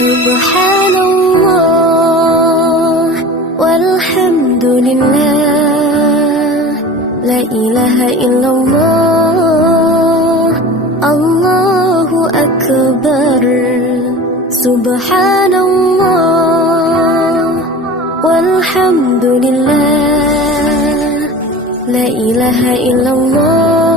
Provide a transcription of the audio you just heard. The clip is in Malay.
Subhanallah walhamdulillah, la ilaha illallah, Allahu akbar. Subhanallah walhamdulillah, la ilaha illallah,